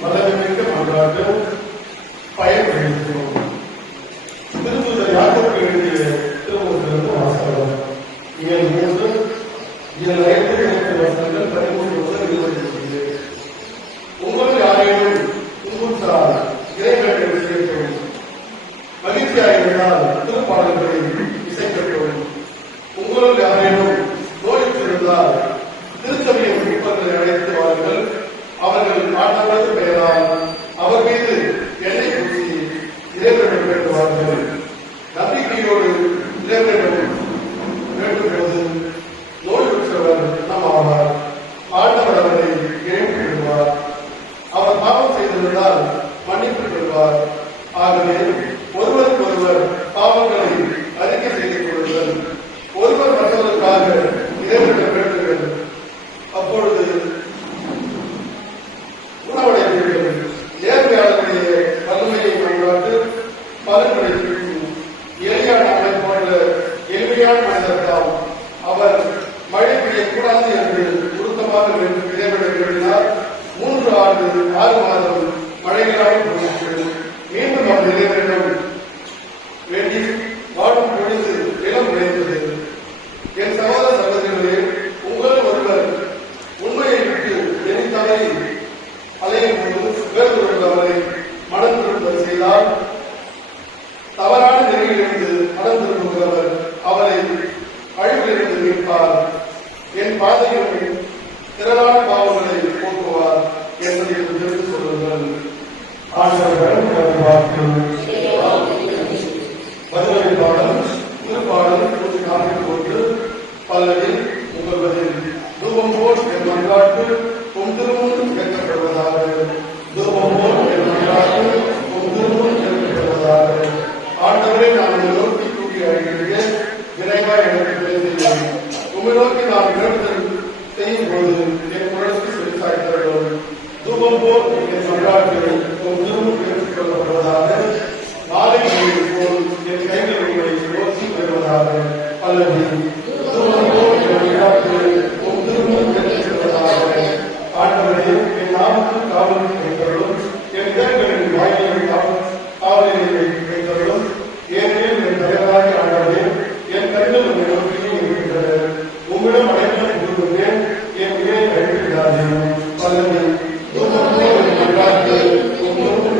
வல்லமைமிக்க மன்றாட்டு பயன்படுத்துகிறோம். திருத்தூதர் யாக்கோபுக்கு எழுதிய திருமுகத்திலிருந்து வாசகம். இயல் 3 இயல் 5 வசனங்கள் 13 முதல் 22. உங்கள் யாரேனும் துன்புற்றால் இறைவனை விஷயத்தோம், மகிழ்ச்சியாயிருந்தால் திருப்பாடல்களை இசைக்கட்டும். உங்களுள் யாரேனும் நோயுற்றிருந்தால் திருச்சபையின் குடும்பங்களை அழைத்து வாருங்கள். அவர்கள் ஆண்டவரது பெயரால் அவர் மீது எண்ணெய் பூசி இறைவனிடம் வேண்டுவார்கள். நம்பிக்கையோடு இறைவனிடம் வேண்டும்போது நோயுற்றவர் நம் ஆவார். ஆண்டவர் அவரை எழுப்பி விடுவார். அவர் பாவம் செய்திருந்தால் மன்னிப்பு பெறுவார். ஆகவே ஒருவருக்கொருவர் பாவங்களை அறிக்கை செய்து கொள்ளுங்கள். ஒருவர் மற்றவர்களுக்காக இறைவனிடம் வேண்டுங்கள். அப்பொழுது உணவடைவீர்கள். நேர்மையாளருடைய வல்லமையை கொண்டாட்டு பலன்களை எளியான நம்மை போன்ற எளிமையான மனிதர்காம். அவர் மழை பெய்யக்கூடாது என்று உருத்தமாக இறைவனிடம் வேண்டினார். 3 ஆண்டு 6 மாதம் மழைகளாக போயிற்று. மீண்டும் அவர் இறைவனிடம் வேண்டி வாழும் பொழுது நிலம் விளைந்தது. என் சகோதர சகோதரிகளே, உங்கள் ஒருவர் உண்மையை விட்டு எரித்தவரை அலையும் போது வேறுபடுபவரை மனம் திரும்ப செய்தால் தவறான நெறியிலிருந்து மனம் திரும்புகிறவர் அவரை அழிவிலிருந்து மீட்பார். என் பாதையில் திரளான பாவங்களை போக்குவார் என்பதை தெரிந்து சொல்லுங்கள். பதிலடி பாடல் திருப்பாடல் 141 பல்லவி முதல்வதில் தூபம் போல் என் மன்றாட்டு உம் திருமுன் கேட்கப்படுவதாக. தூபம் போல் என் மன்றாட்டு உம் திருமுன் கேட்கப்படுவதாக. ஆண்டவரை நான் நோக்கி தூக்கி அழைக்கிறேன். விரைவாக எனக்கு பேசுகிறேன். உம்மை நோக்கி நான் வேண்டுதல் செய்யும் பொழுது என் குரலுக்கு செலுத்தாய்கிறோம். தூபம் போல் என் மன்றாட்டு உம் திருமுன் கேட்டுக்கொள்ளப்படுவதாக. நாளை போல் என் கைகள் உங்களை யோசி பெறுவதாக. அல்லது தூபம் போல் என் மன்றாட்டு உம் திருமுன் கேட்டுக்கொள்வதாக. ஆண்டவரே, என் நாமத்துக்கு காவல் வைத்தருளும். என் இதழ்களின் வாயிலை காவலில் வைத்தருளும். ஏனெனில் என் தலைவராக ஆண்டவரே, என் கண்கள் உங்களை நோக்கி இருக்கின்றன. உங்களிடம் அடைக்கலம் கூறுகிறேன். என் உயிரை கைவிடாதே. அல்லது தூபம் போல் என் மன்றாட்டு உம் திருமுன்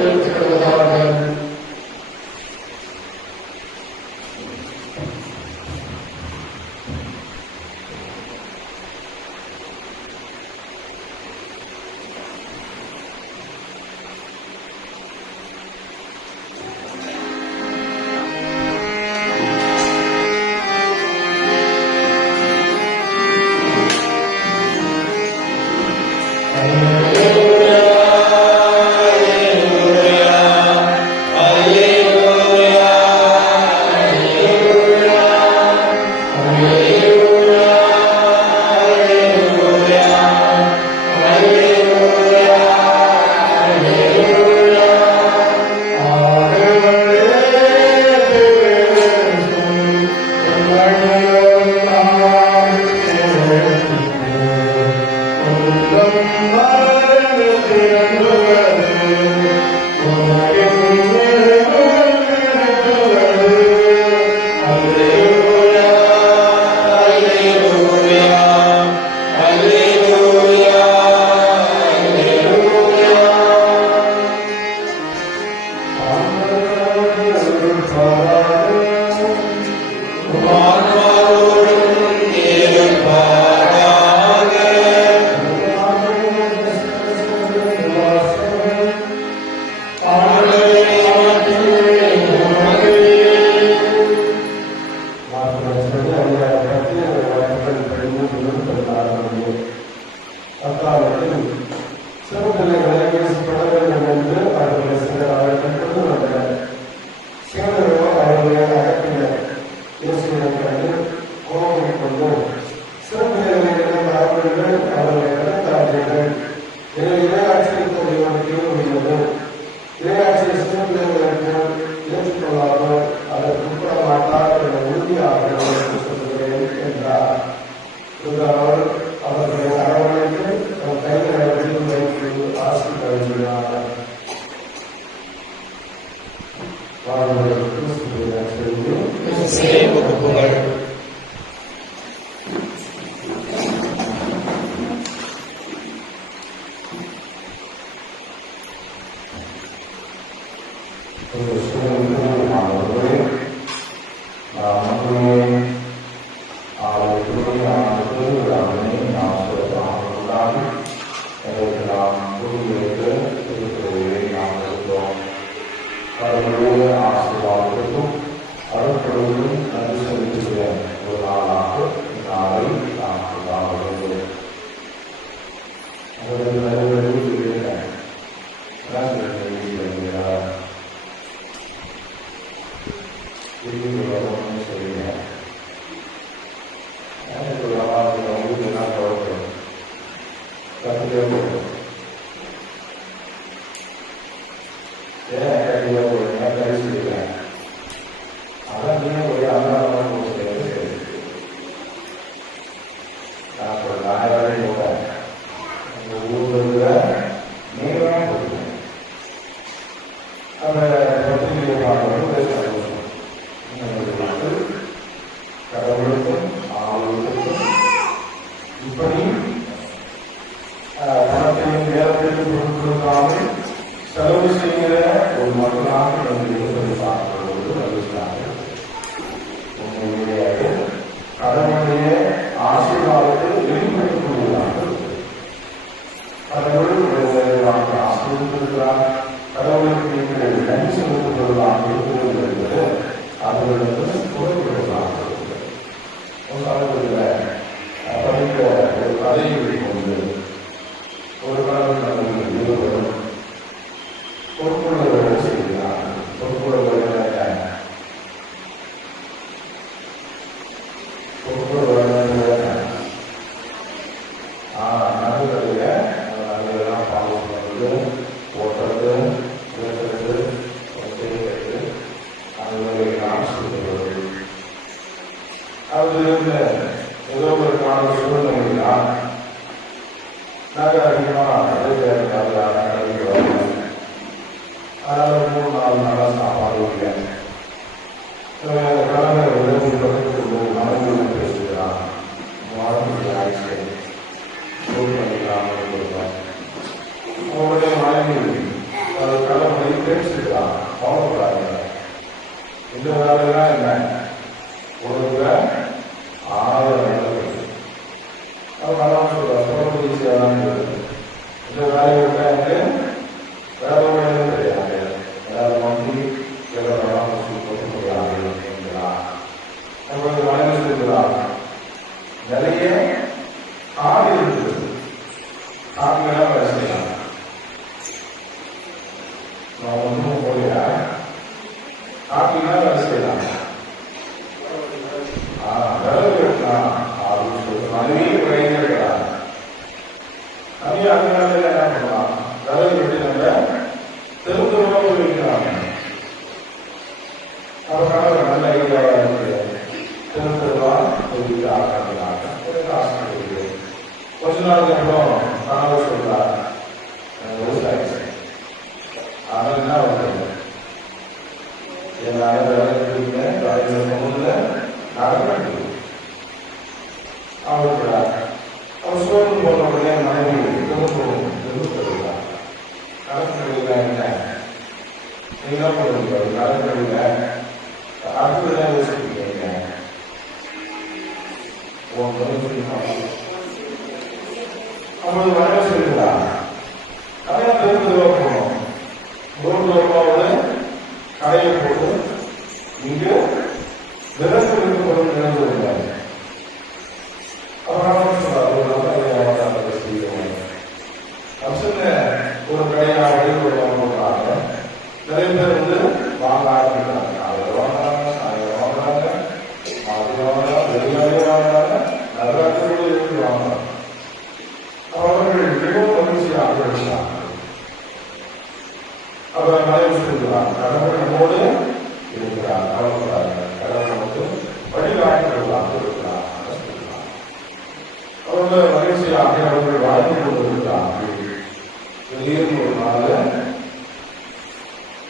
திடீர்னு ஒரு நாள்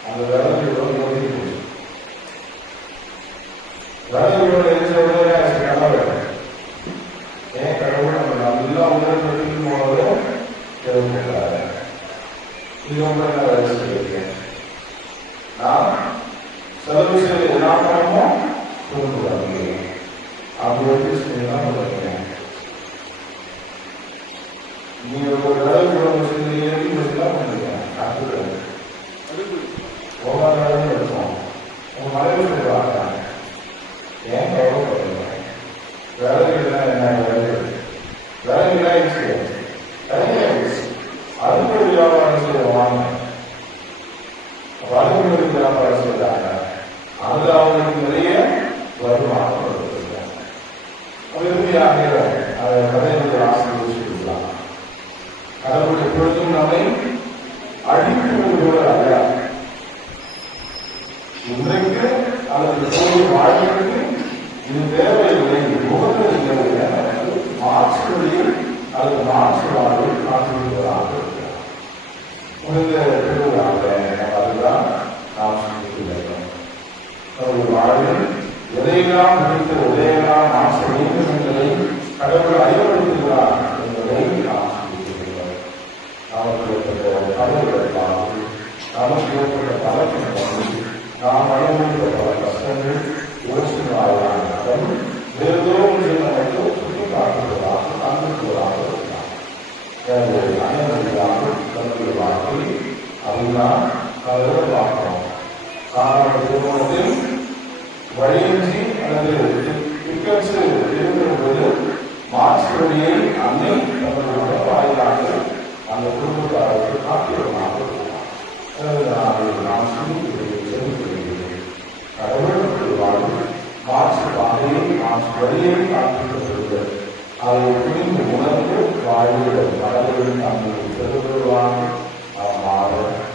அந்த விறகுகளோட மோதி போச்சு. விறகுகளோட இருக்கிற கடவுள் ஏன் கடவுள் நம்ம நல்லா உணர்வு போனது தெரிஞ்சுக்கிறாரு. இது ரொம்ப நான் நான் செலவு செய்ய என்ன பண்ணணுமோ கொடுக்குறாங்க. அப்படி வந்து செய்யலாம் பண்ணுறேன். நீங்க ஒரு விறகு செய்யலாம் பண்ணுறேன். காத்துக்கிறேன் ஒவ்வொரு இருக்கும். உங்க மனைவி சொல்லுவாங்க, ஏன் கவலைப்படுறீங்க? விறகுலாம் என்ன விறகு? விறகுலாம் அறுபது வியாபாரம் செய்வாங்க. அறுபது வியாபாரம் செய்யறாங்க. அதுல அவங்களுக்கு நிறைய வருமானம் கொடுத்துருக்காங்க. இறுதியாக அதை கதைகளுக்கு ஆசீர்வதிச்சுக்கலாம். கடவுள் எப்பொழுதும் நம்மை அடிப்பது அல்ல. இன்றைக்கு அல்லது கோயில் வாழ்வதற்கு இது தேவையில்லை. முகத்தில் மாற்றுவதில் அல்லது மாற்று வாழ்வில் காத்திருப்பதாக இருக்கிறார். முடிந்த திருவிழாக அதுதான் நாம் சிந்திக்கிறோம். ஒரு வாழ்வில் எதையெல்லாம் முடித்து எதையெல்லாம் மாற்ற வேண்டும் என்பதை கடவுள் அறிவுறுத்துகிறார் என்பதை நாம் சிந்திக்கிறோம். நமக்கு ஏற்பட்ட தவறுகளுக்காக, நமக்கு ஏற்பட்ட பலத்திற்காக, நாம் அனுபவித்த பல கஷ்டங்கள் யோசனையாக வேறுதோறும் நமக்கு சுட்டி காட்டுவதாக காண்பிப்பதாக இருக்கிறார். அனைவருக்காக தன்னுடைய வார்த்தை அதுதான் அதில் பார்க்கிறோம். காரண திருமணத்தில் வழியின்றி அல்லது டிக்கெட்ஸ் இருக்கும்போது மாற்றுவழியை அன்னை தன்னுடைய வாயிலாக அந்த குடும்பத்தாருக்கு காட்டியமாக இருக்கிறார். நாம் சொல்லிக்கிறேன் கடவுள் வாழ்வு மாற்று பாதையை மாற்று வழியை காண்பிக்கப்படுகிறது. அதை புரிந்து உணர்ந்து வாழ்வில் மனதில் தங்கள் பெருவான் மாற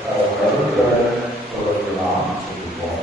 கருத்துக்களை தொடர்ந்து நாம் சொல்லிப்போம்.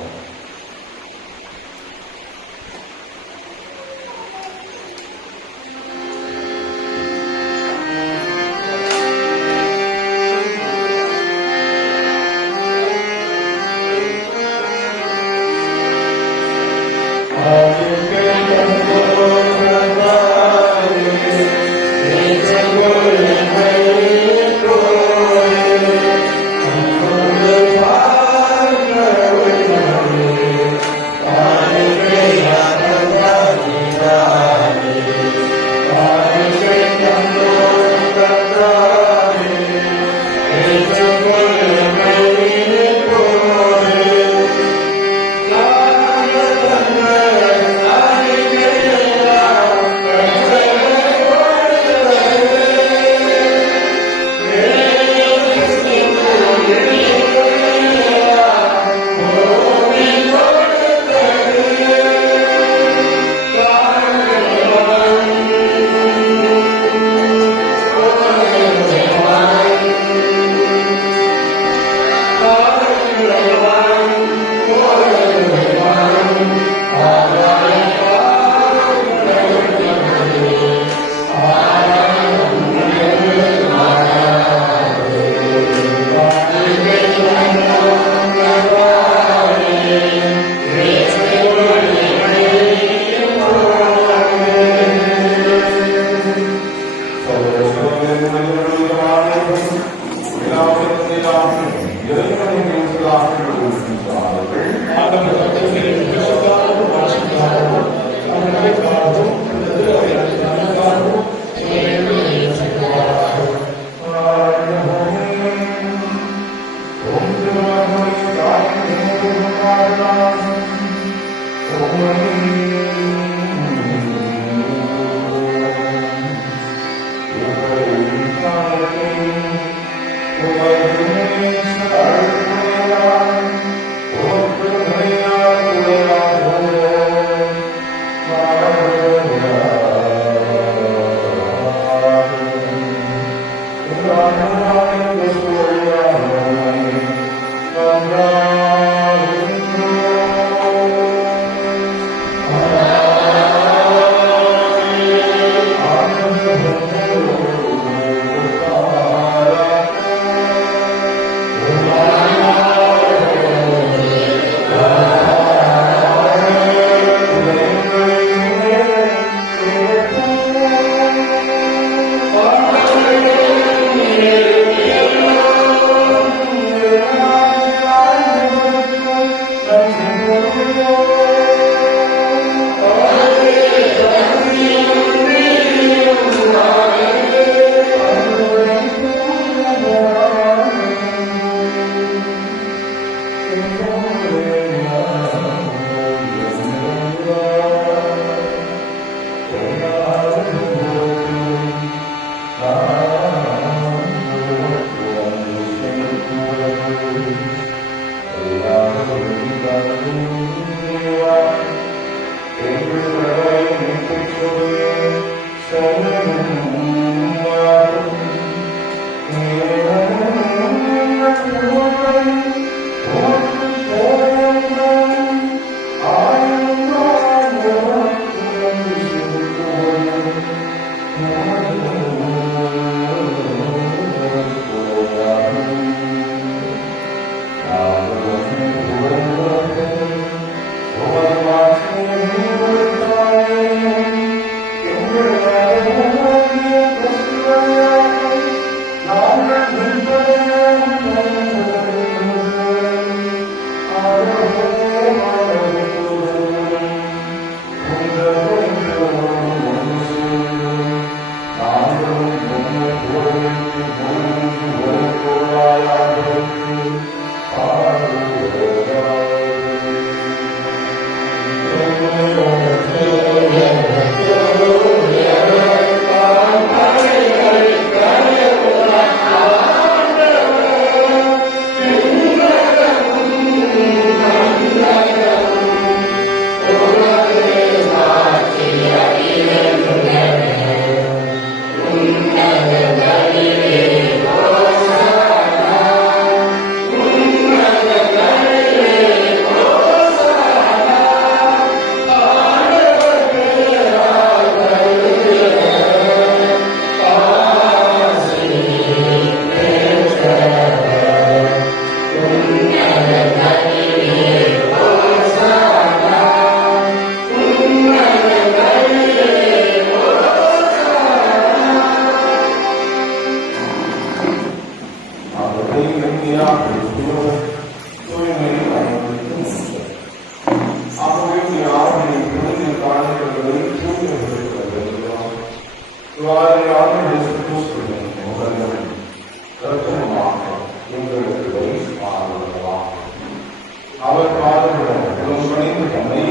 அவர் பாதங்களுடன் உடன்படிந்து தன்னை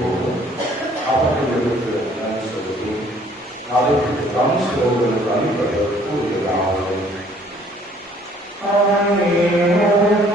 போது அவர்கள் எடுத்து நன்றி செலுத்தி அதற்கு தம் சிலர்களுக்கு அனுப்பவர் கூறுகிறார்கள். Amen.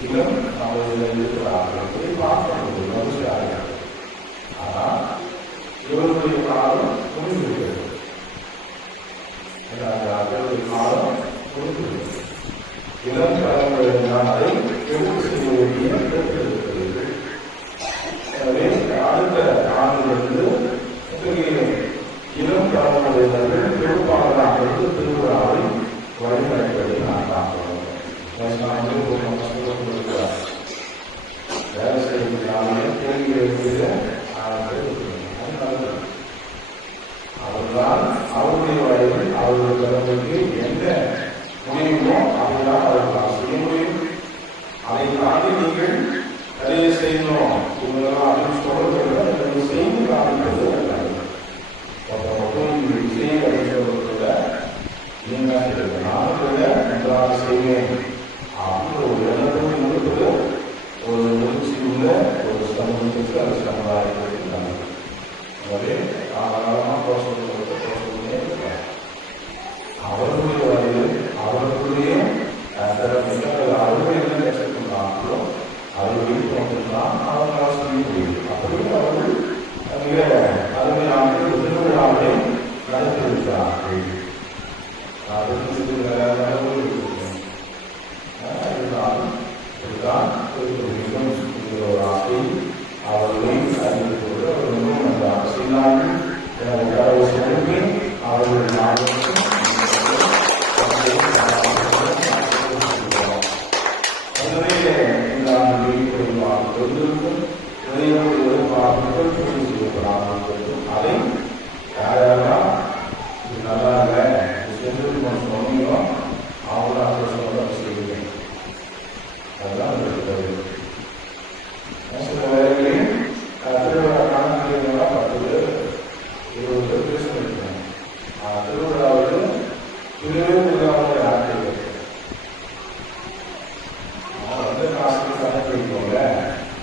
Kita இருக்கிறார்கள் என்பதை பார்க்கும்போது மகிழ்ச்சியாக இருக்கிறது. ஆனால் இவர்களுடைய காலம் முடிந்துவிட்டது. அவர்களுடைய காலம் முடிந்துவிட்டது. இளம் தலைமுறையினால் அதை எடுத்து செய்ய வேண்டிய இருக்கிறீர்கள். எனவே அடுத்த ஆண்டிலிருந்து இத்தகைய இளம் தலைமுறையினர்கள் பெரும்பாலான திருவிழாவை வழிநடத்துவதை நான் பார்க்கிறோம். வேலை செய்யக்கூடிய கேள்வி எழுதிய அவர்தான் அவருடைய வயதில் அவருடைய தலைமைக்கு எந்த முடியுமோ அதைதான் அவர்களால் செய்ய முடியும். அதை தாண்டி நீங்கள் நிறைய செய்யணும் இவங்கெல்லாம் அப்படின்னு சொல்றதை செய்து காமிப்பது விஷயம் கிடைச்சவர்கள நீங்கள் நானும் கூட நன்றாக செய்வேன் அப்படின்னு ஒரு எண்ணத்தோடு இருப்பது ஒரு முயற்சி உள்ள ஒரு சமூகத்துக்கு அந்த சமுதாயத்திற்கு நல்லது. எனவே காலகாலமாக சொல்லினே இருக்கிறார். அவர்களுடைய வயதில் அவர்களுடைய அவர்கள் என்ன கஷ்டப்படுறாங்களோ அதை வெளிக்கொண்டுதான் அவர்களால் செய்ய முடியும். அப்படி அவர்கள் மிக அருமையான திருவிழாவை நடத்தியிருக்கிறார்கள். அவர்களை அறிவிப்பது அவர்களும் அந்த அரசியலாளர்கள் அவர்கள் நாடுகளுக்கும் அதை யாரெல்லாம் இது நல்லா இல்லை செஞ்சு சொன்னீங்களோ அவங்கள சொல்ல செய்வேன். அதுதான் சில வேலைகளையும் திருவிழா காலங்களில் 10 பேர் 20 பேர் பேச வைக்கணும். திருவிழாவில் திருவிழாவுடைய ஆட்கள் வந்து காசுக்கு கணக்கு வைக்கோங்க,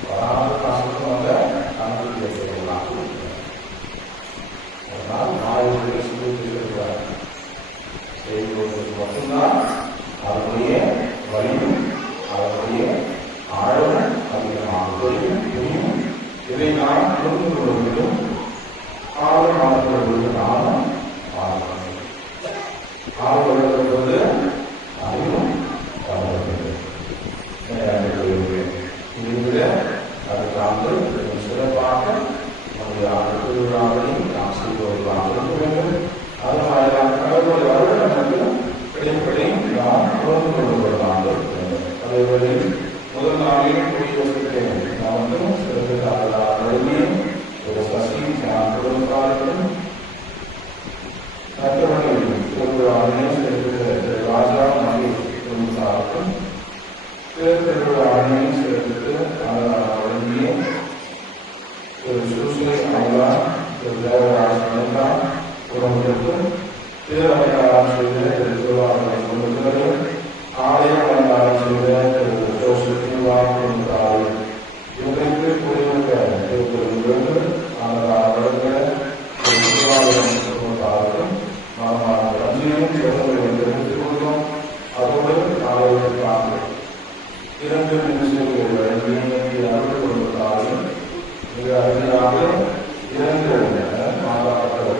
வராத காசுக்கும் வந்து கணக்கு வைக்கலாம். அதனால் 4 பேர் சொல்லியிருக்கிறார். செய்வதற்கு மட்டும்தான் அதனுடைய வலியும் அதனுடைய ஆழமும் அதிகமாக புரியும். இதை நாம் புரிந்து கொள்ள வேண்டும். ஆழம் ஆளப்படுவது நானும் ஆளப்படுவது அறிவும் இதை அடுத்த ஆண்டு சிறப்பாக நம்முடைய ஆண்டு திருவிழாவையும் நாம் செய்வதற்காக இருக்க வேண்டும். அதனால கடவுளுடைய வருடம் கிடைப்பதையும் நாம் புரிந்து கொள்வதற்காக அதே வழியில் முதல் நாளில் குடியரசுக்கு நாம் வந்து சிறப்பு ஒரு சசி நான் கொடுத்தாலும் மற்றவர்கள் திருவிழாவையும் சிறப்பு ராஜா மகேஷ் கொடுத்தாலும் திருவிழாவையும் சிறப்பித்து வழங்கிய திரு சுஸ்ரீ அமலா திரு தேவராஜ் குடும்பத்திற்கும் திருவண்ணாமலை செய்த திருவாரூரை குடும்பத்தினரும் ஆலயம் வந்தாரம் செய்த திரு ஜோசப் குடும்பத்தார் இவர்களுக்கு குடியிருக்க திருக்குறள் அவர்கள் திருவாரூரம் குடும்பத்தாருக்கும் மனமான ரஞ்சியும் சிறப்புகளை தெரிவித்துக் கொள்வோம். அதோடு ஆலயத்திற்காக 2 நிமிஷங்கள் வழங்கிய அருள் குடும்பத்தாரும் மிக அருமையாக 2 மாதாக்கள்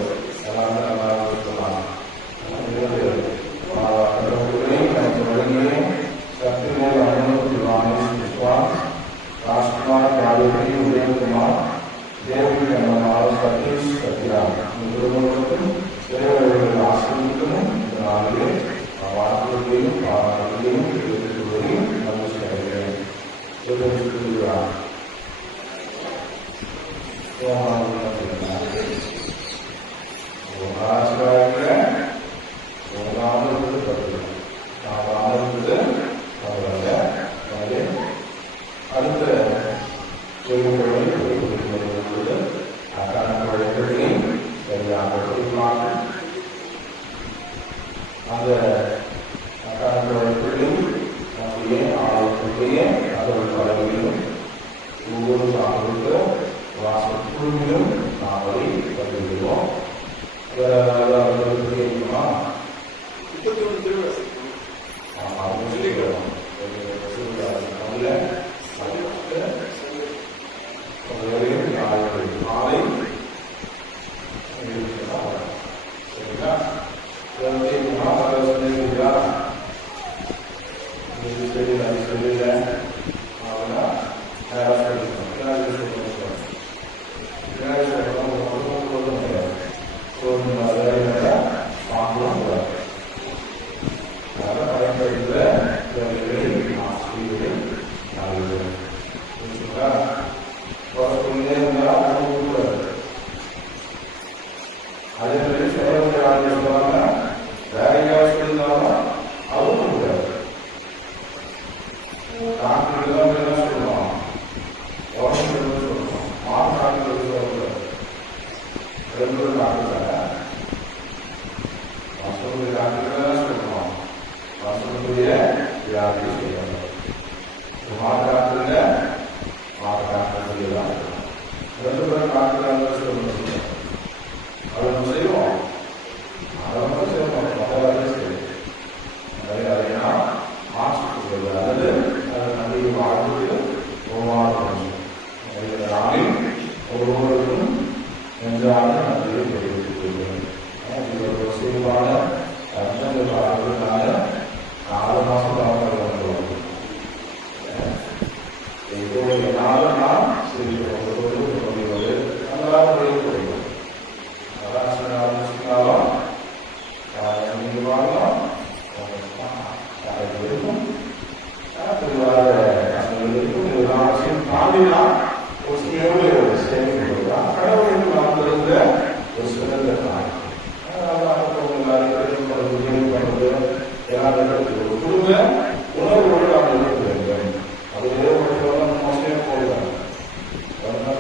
எல்லாரும் நாம் செய்வது நம்மளால் முடியும். அதான் சொன்னாலும் தாண்டிலாம் ஒரு சிலையோடு சேமிக்கப்படுகிறார். கடவுளுக்கு நாம் இருந்த ஒரு சிறந்த தாய். ஒரு குடும்ப உணர்வோடு நாம் இருக்க வேண்டும். அது மோசமே போகிறார். அதெல்லாம்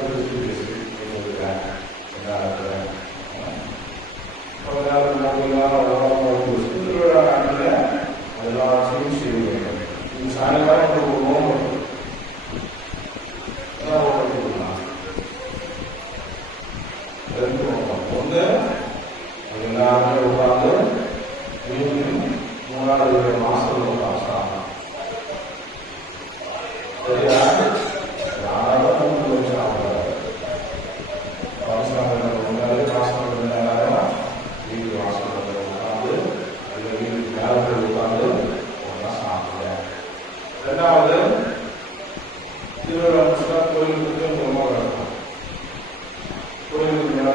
செய்ய வேண்டும். இது சாயங்காலம் ஒரு நோம்பு ஒன்று எல்லாருமே உட்கார்ந்து மூணாவது மாசம் காசு சரியா யாரும் முன்னாடி மாசம் வீட்டு வாசல் உட்கார்ந்து வீட்டுக்கு மேலே உட்கார்ந்து ஒன்றா சாப்பிடுங்க. ரெண்டாவது திருவிழா கோயிலுக்கு ரொம்ப இருக்கும். கோயிலுக்கு மேலே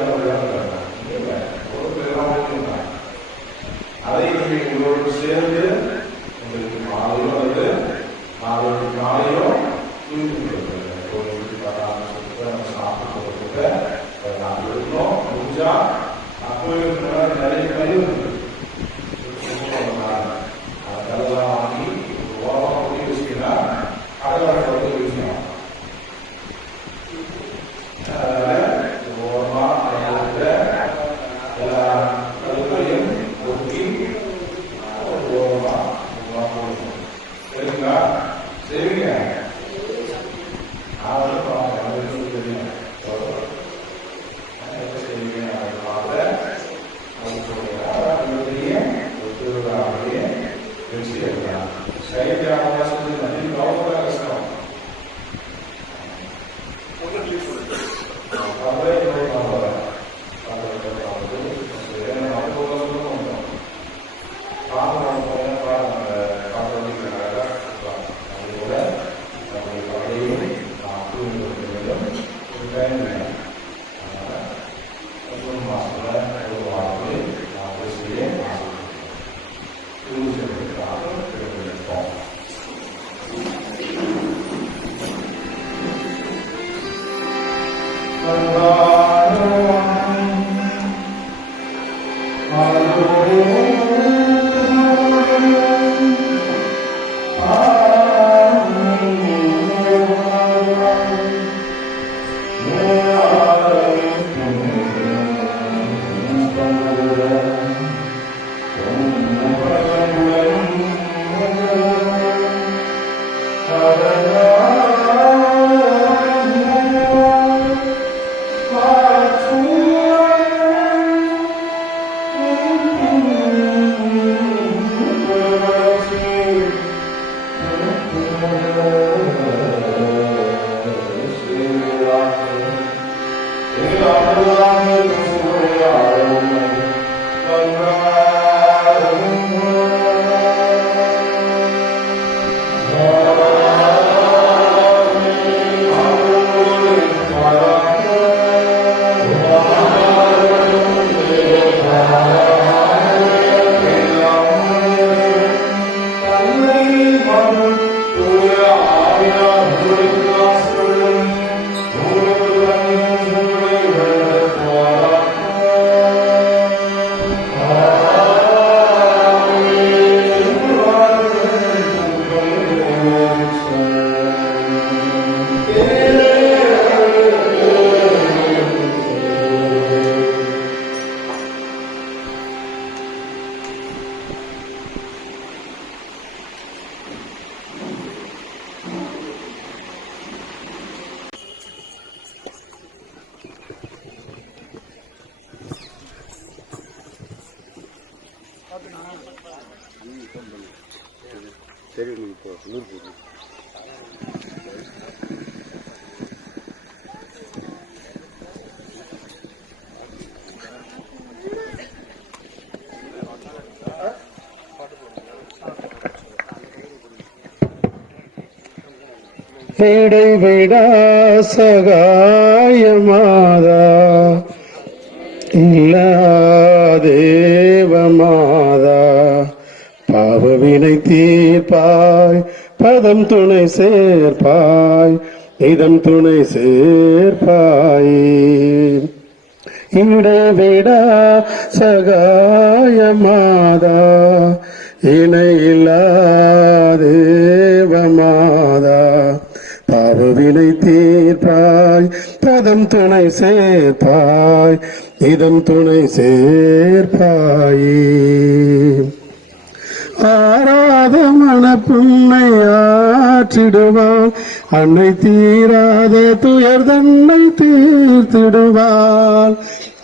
ஒரு பெருமாள் அதை நீங்கள் எங்களோடு சேர்ந்து உங்களுக்கு மாலையும் வந்து மாலையோ கோயிலுக்கு சாப்பிட்டு நான் இருக்கணும். முடிஞ்சா கோயிலுக்கு மேலே நிறைய கழிவு அதெல்லாம் வாங்கி ஓரமாக போய் யூஸ்னா கடலை வந்து யூஸ் பண்ணலாம். சரிங்க சரி இப்போ நூறு போகுது. இடைவிடா சகாயமாதா இல்லா தேவமாதா பாவவினை தீர்ப்பாய் பதம் துணை சேர்ப்பாய் இதம் துணை சேர்ப்பாய் இடைவிடா சகாயமாதா இணையில்லா தேவமாதா பாவவினை தீர்ப்பாய் பதம் துணை சேர்ப்பாய் இதம் துணை சேர்ப்பாயே ஆராத மனப்புண்ணை ஆற்றிடுவாள் அன்னை தீராத துயர் தன்னை தீர்த்திடுவாள்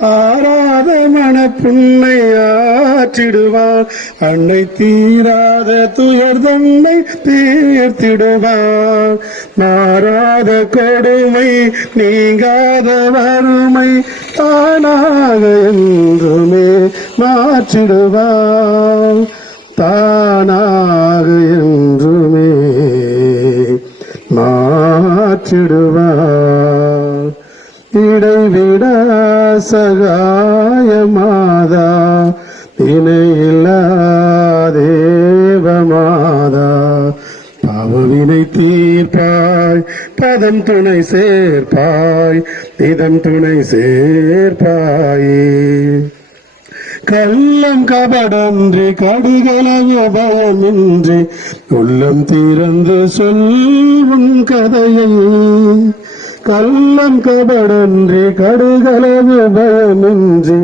ஆராத மனப்புண்ணை ஆற்றிடுவாள் அன்னை தீராத துயர் தன்னை தீர்த்திடுவாள் மாறாத கொடுமை நீங்காத வறுமை தானாக என்றுமே மாற்றிடுவாள் தானாக என்றுமே மாற்றிடுவார் இடைவிட சகாயமாதா இணையில்லா தேவமாதா பாவவினை தீர்ப்பாய் பதம் துணை சேர்ப்பாய் இதம் துணை சேர்ப்பாயே கள்ளம் கபடன்றி கடுகளவு பயமின்றி உள்ளம் திறந்து சொல்வும் கதையை கள்ளம் கபடன்றி கடுகளவு பயமின்றி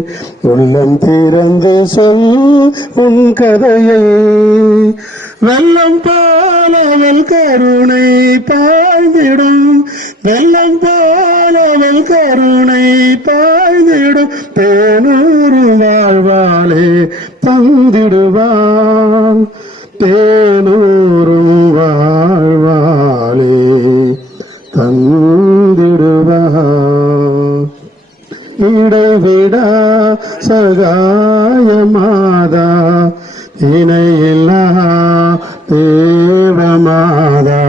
உள்ளம் திறந்து சொல்வும் கதையை வெள்ளம் போலவள் கருணை பாய்ந்திடும் வெள்ளம் போலவள் கருணை பாய்ந்திடும் தேனூரும் வாழ்வாளே தந்திடுவான் தேனூரும் வாழ்வாளே தந்திடுவான் இடைவிடா சகாயமாதா இணையில்லா தேவமாதா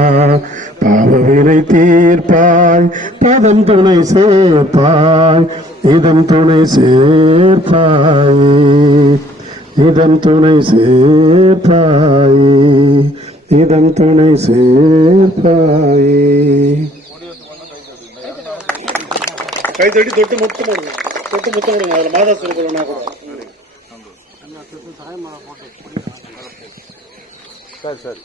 பாவவினை தீர்ப்பாய் பதம் துணை சேர்ப்பாய் இதம் துணை சேர்ப்பாய் இதம் துணை சேர்ப்பாய் இதம் துணை சேர்ப்பாய் கை தட்டி தொட்டு முத்தம் போடுங்க அதில் மாதா சொல்லுங்க கூட சரி சரி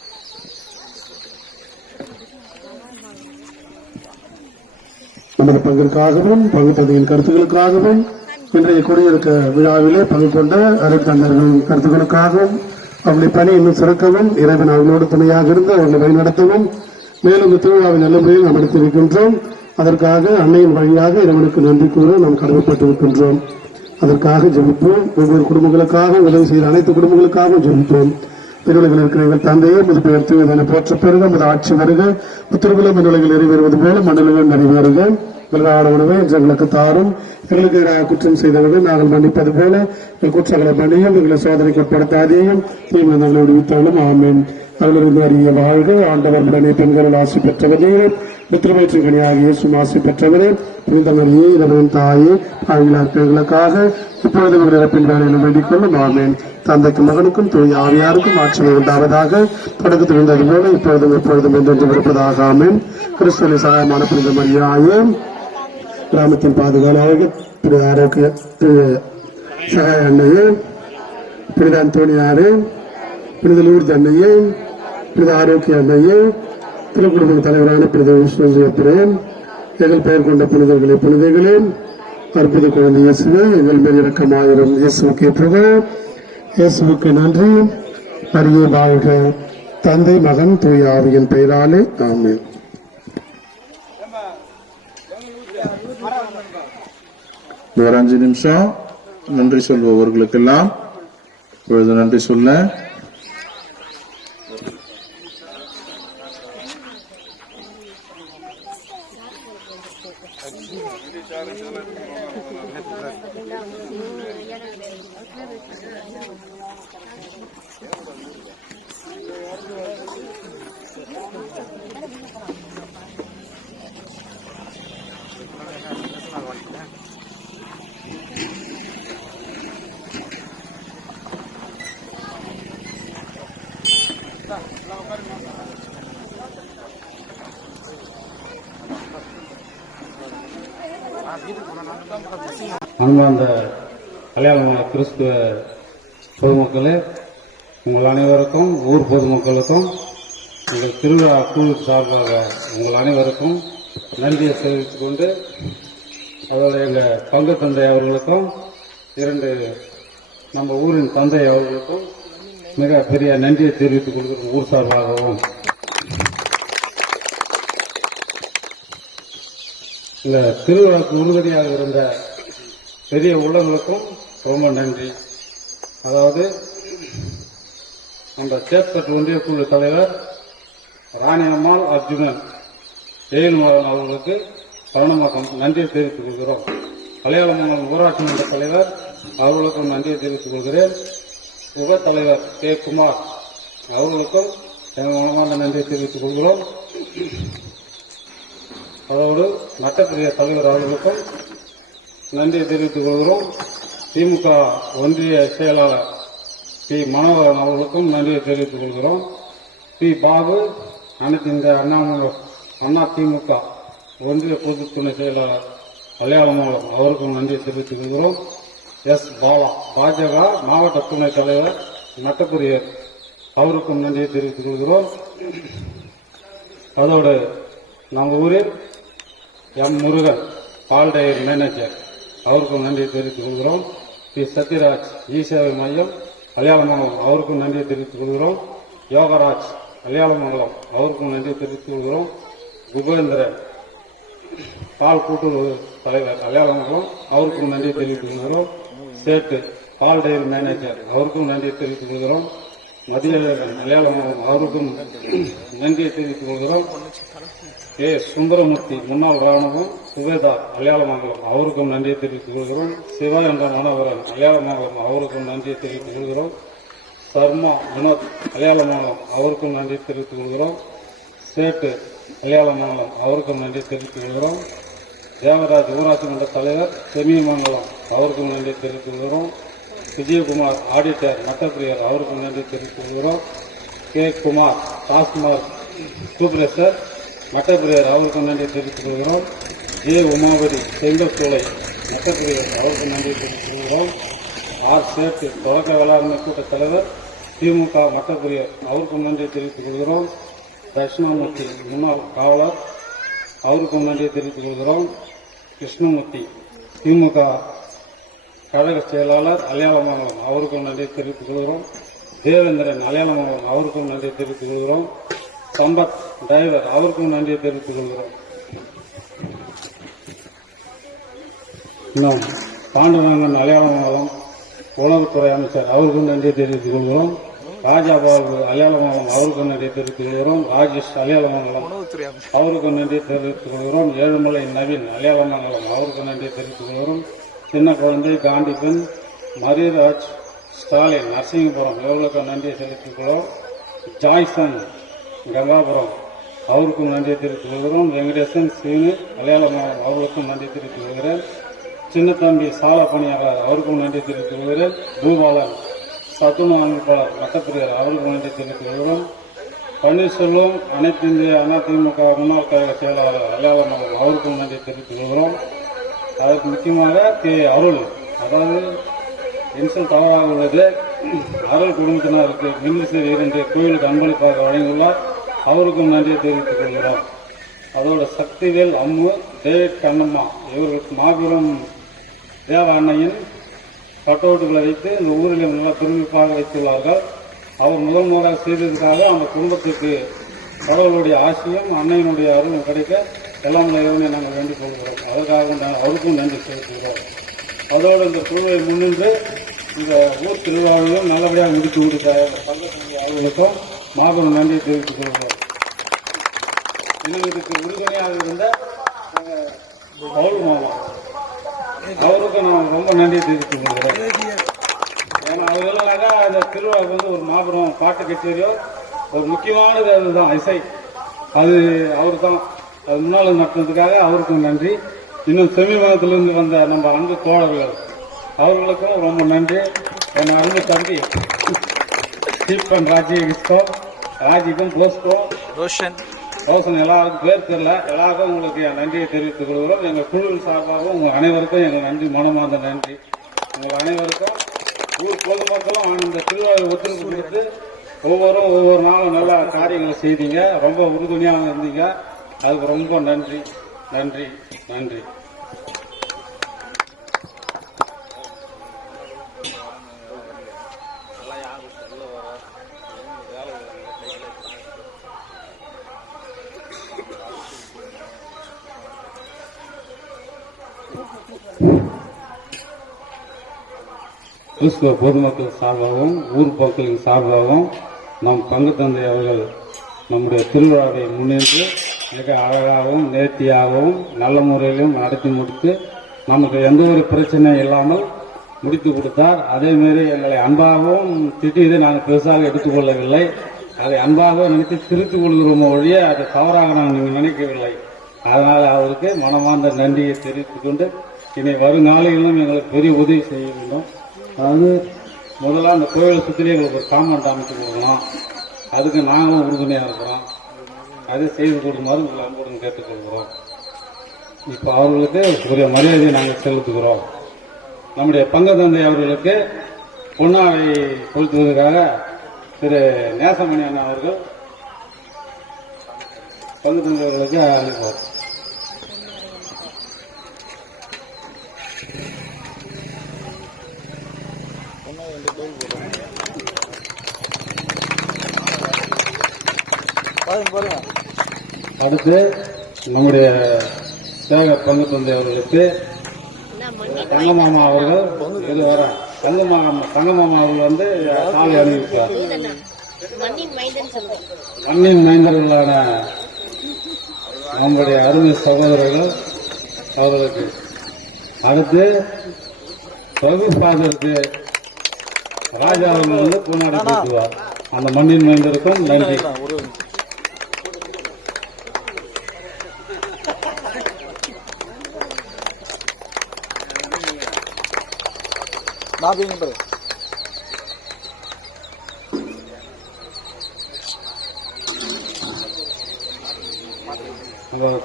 நமது பங்கிற்காகவும் பங்குப்பதிவின் கருத்துக்களுக்காகவும் இன்றைய குடியிருக்க விழாவிலே பங்கு கொண்ட அருட்தந்தர்களின் கருத்துக்களுக்காகவும் அவருடைய பணி இன்னும் சிறக்கவும் இறைவன் அவர்களோடு துணையாக இருந்து அவர்களை வழிநடத்தவும் மேலும் இந்த திருவிழாவின் நல்ல முறையில் நாம் எடுத்திருக்கின்றோம். அதற்காக அன்னையின் வழியாக இறைவனுக்கு நன்றி கூற நாம் கடமைப்பட்டிருக்கின்றோம். அதற்காக ஜெபிப்போம். ஒவ்வொரு குடும்பங்களுக்காக உதவி செய்கிற அனைத்து குடும்பங்களுக்காகவும் ஜெபிப்போம். பெருவுலகில் இருக்கிற எங்கள் தந்தையே முது பெயர் தூயதென போற்ற பெருக முது ஆட்சி வருக புத்திரகுலம் பெருவுலகில் நிறைவேறுவது போல மண்டலங்கள் நிறைவேறுக விலகான உணவை எங்களுக்கு தாரும் எங்களுக்கு எதிராக குற்றம் செய்தவர்கள் நாங்கள் மன்னிப்பது போல எங்கள் குற்றங்களை மன்னியும் எங்களை சோதனைக்கு உட்படுத்தாதையும் தீமை விடுவித்தாலும் ஆமேன். அதிலிருந்து அறிய வாழ்க ஆண்டவர் உடனே பெண்கள் ஆசி பெற்றவரே மித்திரவயிற்றின் கனியாகிய இயேசுவும் ஆசி பெற்றவரே புனிதமரியே இறைவனின் தாயே ஆகியோர்களுக்காக இப்பொழுது இவர்கள் இறப்பின் வேலையிலும் வேண்டிக் கொள்ளும் ஆமேன். தந்தைக்கும் மகனுக்கும் தூய ஆவியாருக்கும் ஆட்சிமை உண்டாவதாக தொடக்கத்தில் இருந்தது போல இப்பொழுதும் எப்பொழுதும் என்றென்று இருப்பதாக ஆமேன். கிறிஸ்துவின் சகாயமான புனித மரியாயே கிராமத்தின் பாதுகாவலாக புனித ஆரோக்கிய சகாய அன்னையே புனித அந்தோணியாரே புனித லூர்து அன்னையே புனித ஆரோக்கிய அன்னையே திருக்குடும்ப தலைவரான புனித விஸ்வஜயப்புரேன் எங்கள் பெயர் கொண்ட புனிதர்களே புனிதைகளே அற்புத குழந்தை இயேசுவே எங்கள் மேல் இரக்கமாயிரும். இயேசுவுக்கு பிரபு இயேசுவுக்கு நன்றி. மரியே வாழ்க. தந்தை மகன் தூய ஆவியின் பெயராலே ஆமென். ஒரு 5 நிமிஷம் நன்றி சொல்பவர்களுக்கெல்லாம் இப்பொழுது நன்றி சொல்ல அன்பார்ந்த கல்யாணமான கிறிஸ்துவ பொதுமக்களே, உங்கள் அனைவருக்கும் ஊர் பொதுமக்களுக்கும் எங்கள் திருவிழா குழு சார்பாக உங்கள் அனைவருக்கும் நன்றியை தெரிவித்துக் கொண்டு, அதோட எங்கள் பங்கு தந்தை அவர்களுக்கும் 2 நம்ம ஊரின் தந்தை அவர்களுக்கும் மிக பெரிய நன்றியை தெரிவித்துக் கொள்கிறோம் ஊர் சார்பாகவும். இந்த திருவிழாவுக்கு உறுதுணையாக இருந்த பெரிய உள்ளங்களுக்கும் ரொம்ப நன்றி. அதாவது நம்ம சேத்பட் ஒன்றிய குழு தலைவர் ராணி அம்மாள் அர்ஜுனன் ஜெயல்மோகன் அவர்களுக்கு பணமாக்கம் நன்றியை தெரிவித்துக் கொள்கிறோம். கல்யாணமங்கலம் ஊராட்சி மன்ற தலைவர் அவர்களுக்கும் நன்றியை தெரிவித்துக் கொள்கிறேன். உப தலைவர் கே குமார் அவர்களுக்கும் எங்கள் மனமார்ந்த நன்றியை தெரிவித்துக் கொள்கிறோம். அதோடு நட்டப்பிரிய தலைவர் அவர்களுக்கும் நன்றியை தெரிவித்துக் கொள்கிறோம். திமுக ஒன்றிய செயலாளர் பி மனோகரன் அவர்களுக்கும் நன்றியை தெரிவித்துக் கொள்கிறோம். பி பாபு அனைத்து இந்த அண்ணா திமுக ஒன்றிய பொது துணை செயலாளர் கல்யாணமங்கலம் அவருக்கும் நன்றியை தெரிவித்துக் கொள்கிறோம். எஸ் பாலா பாஜக மாவட்ட துணை தலைவர் நட்டப்பிரியர் அவருக்கும் நன்றியை தெரிவித்துக் கொள்கிறோம். அதோடு நம்ம ஊரில் எம் முருகன் பால் டயர் மேனேஜர் அவருக்கும் நன்றியை தெரிவித்துக் கொள்கிறோம். பி சத்யராஜ் இ சேவை மையம் கல்யாணமங்கலம் அவருக்கும் நன்றியை தெரிவித்துக் கொள்கிறோம். யோகராஜ் கல்யாணமங்கலம் அவருக்கும் நன்றியை தெரிவித்துக் கொள்கிறோம். குபேந்திரன் பால் கூட்டுறவு தலைவர் கல்யாணமங்கலம் அவருக்கும் நன்றியை தெரிவித்துக் கொள்கிறோம். சேட்டு பால் டயர் மேனேஜர் அவருக்கும் நன்றியை தெரிவித்துக் கொள்கிறோம். மதியழகன் கல்யாணமங்கலம் அவருக்கும் நன்றியை தெரிவித்துக் கொள்கிறோம். கே சுந்தரமூர்த்தி முன்னாள் ராணுவம் சுபேதார் கல்யாணமங்கலம் அவருக்கும் நன்றியை தெரிவித்துக் கொள்கிறோம். சிவா என்ற மனோகரன் கல்யாணமங்கலம் அவருக்கும் நன்றியை தெரிவித்துக் கொள்கிறோம். சர்மா வினோத் கல்யாணமங்கலம் அவருக்கும் நன்றி தெரிவித்துக் கொள்கிறோம். சேட்டு கல்யாணமங்கலம் அவருக்கும் நன்றி தெரிவித்துக் கொள்கிறோம். தேவராஜ் ஊராட்சி மன்ற தலைவர் செமியமங்கலம் அவருக்கும் நன்றி தெரிவித்துக் கொள்கிறோம். விஜயகுமார் ஆடிட்டர் மட்டப்பிரியர் அவருக்கும் நன்றி தெரிவித்துக் கொள்கிறோம். கே குமார் டாஸ்மார்க் சூப்பர்வைசர் மட்டப்பிரியர் அவருக்கும் நன்றி தெரிவித்துக் கொள்கிறோம். ஜே உமாபதி செங்கல் சோலை மட்டப்பிரியர் அவருக்கும் நன்றி தெரிவித்துக் கொள்கிறோம். ஆர் சேட்டு தொடக்க வேளாண்மை கூட்ட தலைவர் திமுக மட்டப்பிரியர் அவருக்கும் நன்றி தெரிவித்துக் கொள்கிறோம். தட்சிணாமூர்த்தி முன்னாள் காவலர் அவருக்கும் நன்றி தெரிவித்துக் கொள்கிறோம். கிருஷ்ணமூர்த்தி திமுக கழக செயலாளர் கல்யாணமங்கலம் அவருக்கும் நன்றி தெரிவித்துக் கொள்கிறோம். தேவேந்திரன் கல்யாணமங்கலம் அவருக்கும் நன்றி தெரிவித்துக் கொள்கிறோம். சம்பத் டிரைவர் அவருக்கும் நன்றி தெரிவித்துக் கொள்கிறோம். இன்னும் பாண்டுரங்கன் கல்யாணமங்கலம் உணவுத்துறை அமைச்சர் அவருக்கும் நன்றி தெரிவித்துக் கொள்கிறோம். ராஜாபாபு அலையாளமங்கலம் அவருக்கும் நன்றி தெரிவித்துக் கொள்கிறோம். ராஜேஷ் அலையாளமங்கலம் அவருக்கும் நன்றி தெரிவித்துக் கொள்கிறோம். ஏழுமலை நவீன் அலையாளமங்கலம் அவருக்கும் நன்றி தெரிவித்துக் கொள்கிறோம். சின்ன குழந்தை காந்திபெண் மரியராஜ் ஸ்டாலின் நரசிங்கபுரம் இவர்களுக்கும் நன்றி தெரிவித்துக் கொள்கிறோம். ஜாய்சன் கங்காபுரம் அவருக்கும் நன்றி தெரிவித்துக் கொள்கிறோம். வெங்கடேசன் சீனு அலையாளமங்கலம் அவர்களுக்கும் நன்றி தெரிவித்துக் கொள்கிறேன். சின்னத்தம்பி சால பணியாளர் அவருக்கும் நன்றி தெரிவித்துக் கொள்கிறேன். பூபாலன் சத்துணவு அமைப்பாளர் மட்டப்பிரியர் அவருக்கும் நன்றி தெரிவித்துக் கொள்கிறோம். பன்னீர்செல்வம் அனைத்து இந்திய அதிமுக முன்னாள் கழக செயலாளர் அலையாளமங்கலம் அவருக்கும் நன்றி தெரிவித்துக் கொள்கிறோம். அதற்கு முக்கியமாக கே அருள், அதாவது இன்சல் தவறாக உள்ளது, அருள் குடும்பத்தினருக்கு மின்விசிறி 2 கோயிலுக்கு அன்பளிப்பாக வழங்கியுள்ளார். அவருக்கும் நன்றியை தெரிவித்துக் கொள்கிறோம். அதோட சக்திவேல் அம்மு டேவிட் கண்ணம்மா இவர்களுக்கு மாபெரும் தேவ அன்னையின் கட்டவுட்டுகளை வைத்து இந்த ஊரில் நல்லா பெருமிப்பாக வைத்துள்ளார்கள். அவர் முதலாக செய்ததற்காக அந்த குடும்பத்திற்கு கடவுளுடைய ஆசையும் அன்னையினுடைய அருளும் கிடைக்க எல்லாம் இறைவனை நாங்கள் வேண்டிக் கொள்கிறோம். அதற்காக அவருக்கும் நன்றி செலுத்துகிறோம். அதோடு இந்த குழுவை முன்னின்று இந்த ஊர் திருவிழாவையும் நல்லபடியாக முடித்து கொடுத்த பங்கேற்ற அவர்களுக்கும் மாபெரும் நன்றியை தெரிவித்துக் கொள்கிறோம். இன்னும் இதுக்கு உறுதுணையாக இருந்த பவுல் மாமா அவருக்கும் நான் ரொம்ப நன்றியை தெரிவித்துக் கொள்கிறேன். ஏன்னா அவர் இல்லைனாக்கா அந்த திருவிழாவுக்கு வந்து ஒரு மாபெரும் பாட்டு கச்சேரியோ ஒரு முக்கியமானது அதுதான் இசை, அது அவர் தான் அது முன்னால் நடத்துறதுக்காக அவருக்கும் நன்றி. இன்னும் செமிமங்கலத்திலிருந்து வந்த நம்ம அன்பு தோழர்கள் அவர்களுக்கும் ரொம்ப நன்றி. என் அன்பு தம்பி ஸ்டீபன் ராஜி கிஸ்கோ ராஜிகம் போஸ்கோ ரோஷன் ரோசன் எல்லாருக்கும் பேர் தெரியல, எல்லாருக்கும் உங்களுக்கு என் நன்றியை தெரிவித்துக் கொள்கிறோம். எங்கள் குழுவின் சார்பாகவும் உங்கள் அனைவருக்கும் எங்கள் நன்றி, மனமார்ந்த நன்றி. உங்கள் அனைவருக்கும் ஊர் பொதுமக்களும் இந்த திருவிழாவை ஒத்துழைப்பு கொடுத்து ஒவ்வொரு நாளும் நல்ல காரியங்களை செய்தீங்க, ரொம்ப உறுதுணையாக இருந்தீங்க. அதுக்கு ரொம்ப நன்றி நன்றி நன்றி. கிறிஸ்துவ பொதுமக்கள் சார்பாகவும் ஊர் மக்களின் சார்பாகவும் நம் பங்கு தந்தை அவர்கள் நம்முடைய திருவிழாவை முன்னின்று மிக அழகாகவும் நேர்த்தியாகவும் நல்ல முறையிலும் நடத்தி முடித்து நமக்கு எந்த ஒரு பிரச்சனை இல்லாமல் முடித்து கொடுத்தார். அதேமாரி எங்களை அன்பாகவும் திட்டியதை நாங்கள் பெருசாக எடுத்துக்கொள்ளவில்லை. அதை அன்பாக நினைத்து திருத்திக் கொள்கிறோம் ஒழிய அது தவறாக நாங்கள் நினைக்கவில்லை. அதனால் அவருக்கு மனமார்ந்த நன்றியை தெரிவித்துக் கொண்டு இனி வருங்காலையிலும் எங்களுக்கு பெரிய உதவி செய்ய வேண்டும். அதாவது முதல்ல அந்த கோயிலை சுற்றிலே எங்களுக்கு ஒரு காம்பவுண்ட் அமைத்து கொடுக்கலாம். அதுக்கு நாங்களும் உறுதுணையாக இருக்கிறோம். அதை செய்து கொடுக்குமாறு உங்களை அன்புடன் கேட்டுக்கொள்கிறோம். இப்போ அவர்களுக்கு ஒரு மரியாதையை நாங்கள் செலுத்துகிறோம். நம்முடைய பங்கு தந்தை அவர்களுக்கு பொன்னாடை கொளுத்துவதற்காக திரு நேசமணி அண்ணா அவர்கள் பங்கு தந்தை அவர்களுக்கு அளிப்பார். அடுத்து நம்முடைய சேகர் பங்கு தந்தை அவர்களுக்கு தங்கமாமா அவர்கள் இது வர தங்கமாமா அவர்கள் வந்து சாலை அணிவிப்பார். மண்ணின் மைந்தர்களான நம்முடைய அருமை சகோதரர்கள் அவர்களுக்கு. அடுத்து பிரபு ஃபாதருக்கு ராஜா அவர்கள் வந்து பூனாடி பேசுவார். அந்த மண்ணின் மைந்தருக்கும் நன்றி.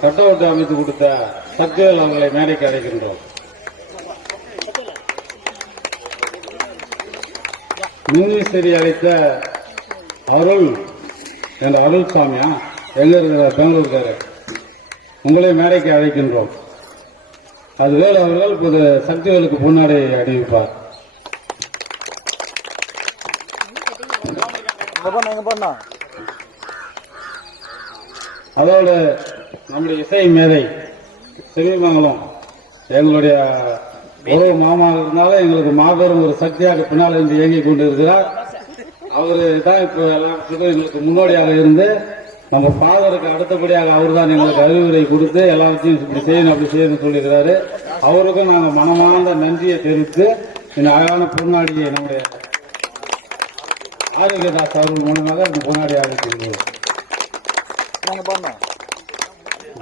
கட்டவுட் அமைத்து கொடுத்த சக்திவேல் அவர்களை மேடைக்கு அழைக்கின்றோம். மின்விசிறி அழைத்த அருள் என்ற அருள் சாமியா எங்க இருக்கிற பெங்களூருக்காரு, உங்களை மேடைக்கு அழைக்கின்றோம். அதுவேல் அவர்கள் இப்போது சக்திவேலுக்கு பொன்னாடை அணிவிப்பார். அதோடு நம்முடைய இசை மேதை செவிமங்கலம் எங்களுடைய உறவு மாமா இருந்தாலும் எங்களுக்கு மாபெரும் ஒரு சக்தியாக பின்னால் இருந்து இயங்கிக் கொண்டிருக்கிறார். அவரு தான் இப்போ எல்லாத்துக்கும் எங்களுக்கு முன்னோடியாக இருந்து நம்ம ஃபாதருக்கு அடுத்தபடியாக அவர் தான் எங்களுக்கு அறிவுரை கொடுத்து எல்லாத்தையும் இப்படி செய்யணும் அப்படி செய்யணும்னு சொல்லியிருக்கிறாரு. அவருக்கும் நாங்கள் மனமார்ந்த நன்றியை தெரிவித்து இந்த அழகான பொன்னாடியை நம்முடைய ஆரோக்கியதாஸ் அவர்கள் மூலமாக இந்த பொன்னாடி ஆரம்பிச்சிருக்கிறோம்.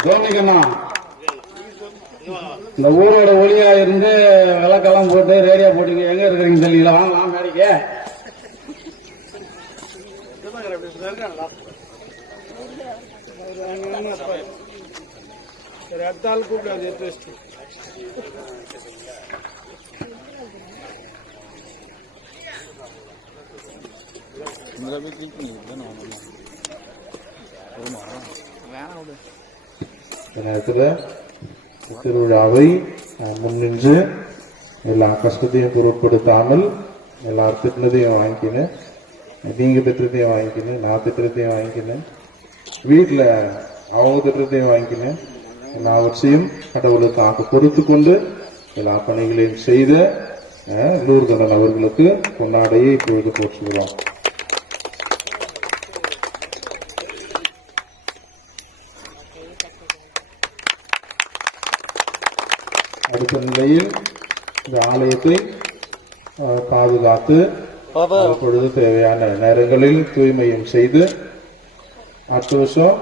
கவனிக்கண்ணா, இந்த ஊரோட ஒளியா இருந்து விளக்கெல்லாம் போட்டு ரேடியோ போட்டீங்க, எங்க இருக்கிறீங்க தெரியல, வாங்கலாம் மேடைக்கு. அடுத்த ஆள் கூப்பிடாது. நேரத்தில் திருவிழாவை முன்னின்று எல்லா கஷ்டத்தையும் பொருட்படுத்தாமல் எல்லாரும் திட்டினதையும் வாங்கிக்கின்னு, நீங்க திட்டத்தையும் வாங்கிக்கின்னு, நான் திட்டத்தையும் வாங்கிக்கின்னு, வீட்டில் அவங்க திட்டத்தையும் வாங்கிக்கின்னு, எல்லாவற்றையும் கடவுளுக்காக பொறுத்து கொண்டு எல்லா பணிகளையும் செய்த லூர்தனன் அவர்களுக்கு பொன்னாடையை இப்பொழுது போற்றுகிறோம். அடுத்த நிலையில் இந்த ஆலயத்தை பாதுகாத்து அப்பொழுது தேவையான நேரங்களில் தூய்மையும் செய்து அடுத்த வருஷம்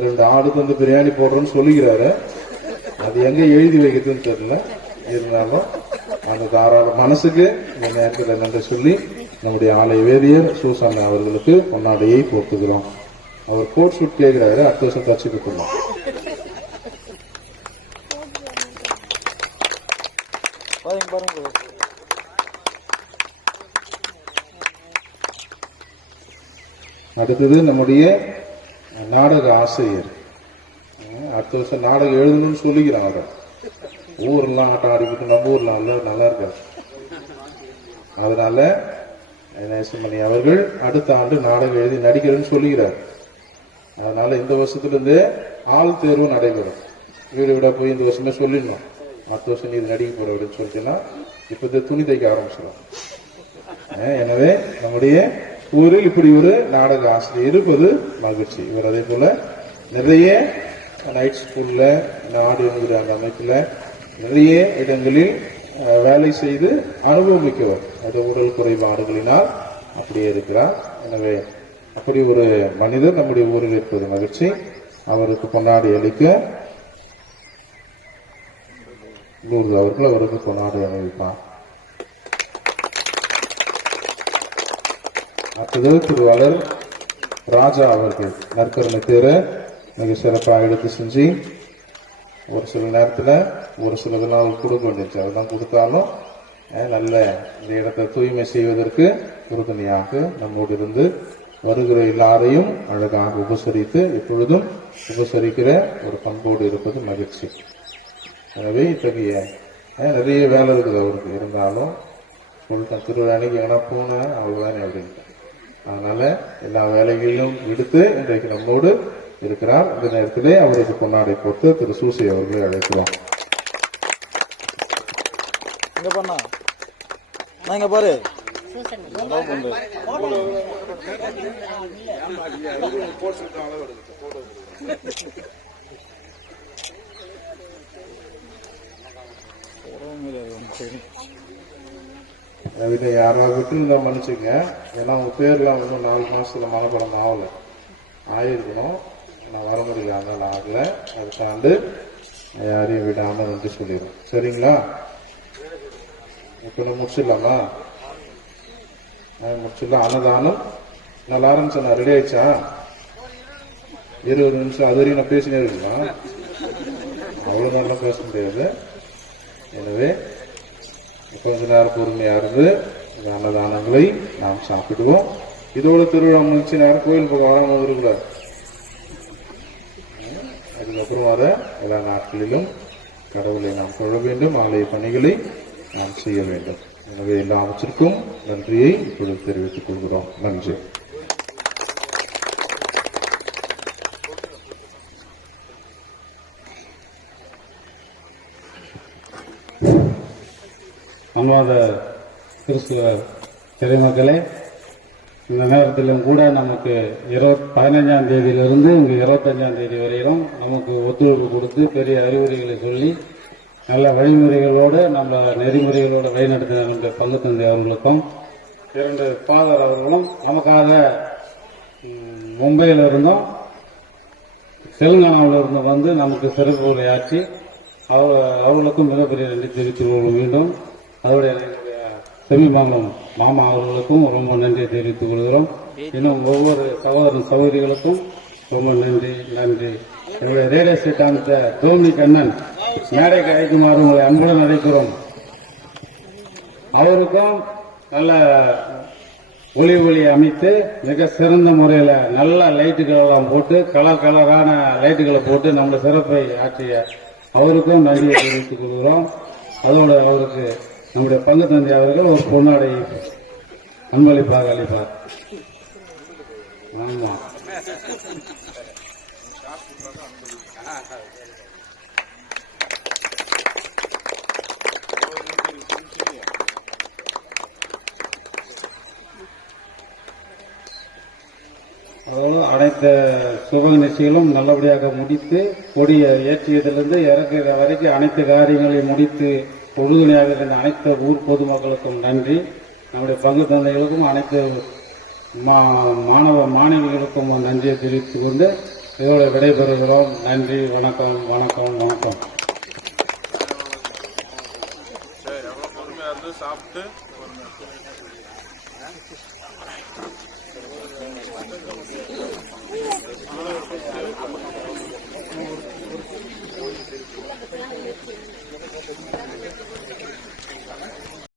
2 ஆடு தந்து பிரியாணி போடுறோம்னு சொல்லுகிறாரு. அது எங்க எழுதி வைக்கிறதுன்னு தெரியல. இருந்தாலும் அந்த தாராள மனசுக்கு இந்த நேரத்தில் நன்றி சொல்லி நம்முடைய ஆலய வேதியர் சூசானா அவர்களுக்கு பொன்னாடையை போட்டுகிறோம். அவர் கோட் ஷூட் கேட்கிறாரு, அடுத்த வருஷம் தச்சு கொடுத்துருவோம். அடுத்தது நம்முடைய நாடக ஆசிரியர். அடுத்த வருஷம் நாடகம் எழுதணும்னு சொல்லிக்கிறாங்க. ஊர்லாம் ஆட்டம் ஆடிக்கிட்டு நம்ம ஊர்ல நல்லா இருக்காது. அதனால நேசமணி அவர்கள் அடுத்த ஆண்டு நாடகம் எழுதி நடிக்கிறேன்னு சொல்லுகிறார். அதனால இந்த வருஷத்துல ஆள் தேர்வு நடைபெறும். வீடு விட போய் இந்த வருஷமே சொல்லிடணும், அடுத்த வருஷம் நீ நடிக்க போற அப்படின்னு சொல்லிட்டீங்கன்னா இப்ப துணி தைக்க ஆரம்பிச்சிடும். எனவே நம்முடைய ஊரில் இப்படி ஒரு நாடக ஆசிரியர் இருப்பது மகிழ்ச்சி. இவர் அதே போல நிறைய நைட் ஸ்கூல்ல நாடு என்கிற அந்த அமைப்புல நிறைய இடங்களில் வேலை செய்து அனுபவமிக்கவர். அது உடல் குறைபாடுகளினால் அப்படியே இருக்கிறார். எனவே அப்படி ஒரு மனிதர் நம்முடைய ஊரில் இருப்பது மகிழ்ச்சி. அவருக்கு கொண்டாடி அளிக்க லூர்து அவர்கள் அவருக்கு கொண்டாடி அணிவிப்பார். அடுத்தது திருவாளர் ராஜா அவர்கள் நற்கருணை தேர மிக சிறப்பாக எடுத்து செஞ்சு ஒரு சில நேரத்தில் ஒரு சில நாள் கொடுக்க வேண்டியது. அதெல்லாம் கொடுத்தாலும் நல்ல இந்த இடத்தை தூய்மை செய்வதற்கு உறுதுணையாக நம்மோடு இருந்து வருகிற எல்லாரையும் அழகாக உபசரித்து எப்பொழுதும் உபசரிக்கிற ஒரு பண்போடு இருப்பது மகிழ்ச்சி. எனவே இத்தகைய நிறைய வேலை இருக்குது அவருக்கு. இருந்தாலும் சொல்லிட்டேன், திருவிழாக்கு எங்கன்னா போனேன் அவ்வளவுதானே அப்படின்ட்டு. அதனால எல்லா வேலைகளிலும் விடுத்து இன்றைக்கு நம்மோடு இருக்கிறார். இந்த நேரத்திலே அவருக்கு பொன்னாடை போட்டு திரு சூசி அவர்களை அழைக்கிறோம். பாரு இதை யாராவது விட்டு இருந்தா மன்னிச்சுங்க. ஏன்னா உங்க பேர்லாம் இன்னும் 4 மாசத்துல மனப்படம் ஆகல, ஆயிருக்கணும். நான் வர முடியல, அதனால ஆகல. அதுக்காண்டு யாரையும் விடாம வந்து சொல்லிடுறோம். சரிங்களா? இப்ப நம்ம முடிச்சிடலாமா? முடிச்சிடலாம். அன்னதானம் நல்லா ஆரம்பிச்சா ரெடி ஆயிடுச்சா? 20 நிமிஷம் அது வரையும் நான் பேசினே இருக்குமா? அவ்வளவு நல்லா பேச முடியாது. எனவே கொஞ்ச நேரம் பொறுமையா இருந்து இந்த அன்னதானங்களை நாம் சாப்பிடுவோம். இதோட திருவிழா முடிச்சு நேரம் கோயில் பக்கம் வராம இருக்கக்கூடாது. அதுக்கப்புறம் வர எல்லா நாட்களிலும் கடவுளை நாம் தொழ வேண்டும், ஆலய பணிகளை நாம் செய்ய வேண்டும். எனவே எல்லாவற்றிற்கும் நன்றியை இப்பொழுது தெரிவித்துக் கொள்கிறோம். நன்றி. அன்பாத கிறிஸ்துவ திரைமக்களே, இந்த நேரத்திலும் கூட நமக்கு 15ஆம் தேதியிலிருந்து இங்கு 25ஆம் தேதி வரையிலும் நமக்கு ஒத்துழைப்பு கொடுத்து பெரிய அறிவுரைகளை சொல்லி நல்ல வழிமுறைகளோடு நம்ம நெறிமுறைகளோடு வழிநடத்தின நம்முடைய பங்கு தந்தை அவர்களுக்கும் 2 ஃபாதர் அவர்களும் நமக்காக மும்பையில் இருந்தும் தெலுங்கானாவில் இருந்தும் வந்து நமக்கு சிறப்பு உரையாற்றி அவர்களுக்கும் மிகப்பெரிய நன்றி தெரிவித்துக் கொள்ள வேண்டும். அதோடைய செமிமங்கலம் மாமா அவர்களுக்கும் ரொம்ப நன்றியை தெரிவித்துக் கொள்கிறோம். இன்னும் ஒவ்வொரு சகோதரன் சகோதரிகளுக்கும் ரொம்ப நன்றி. என்னுடைய ரேடியோ செட் அமைத்த டோமினிக் அண்ணன் மேடைக்கு அழைக்குமாறு உங்களை அன்புடன் அழைக்கிறோம். அவருக்கும் நல்ல ஒளி அமைத்து மிக சிறந்த முறையில் நல்ல லைட்டுகள் எல்லாம் போட்டு கலரான லைட்டுகளை போட்டு நம்ம சிறப்பை ஆற்றிய அவருக்கும் நன்றியை தெரிவித்துக் கொள்கிறோம். அதோடு அவருக்கு நம்முடைய பங்கு தந்தை அவர்கள் ஒரு பொன்னாடை அன்பளிப்பாக அளிப்பார். ஆமா, அதோடு அனைத்து சுப நிகழ்ச்சிகளும் நல்லபடியாக முடித்து கொடியை ஏற்றியதிலிருந்து இறக்குற வரைக்கும் அனைத்து காரியங்களையும் முடித்து உறுதுணையாக இருந்த அனைத்து ஊர் பொதுமக்களுக்கும் நன்றி. நம்முடைய பங்கு தந்தைகளுக்கும் அனைத்து மாணவிகளுக்கும் நன்றியை தெரிவித்துக் கொண்டு இதோடு விடைபெறுகிறோம். நன்றி, வணக்கம். சாப்பிட்டு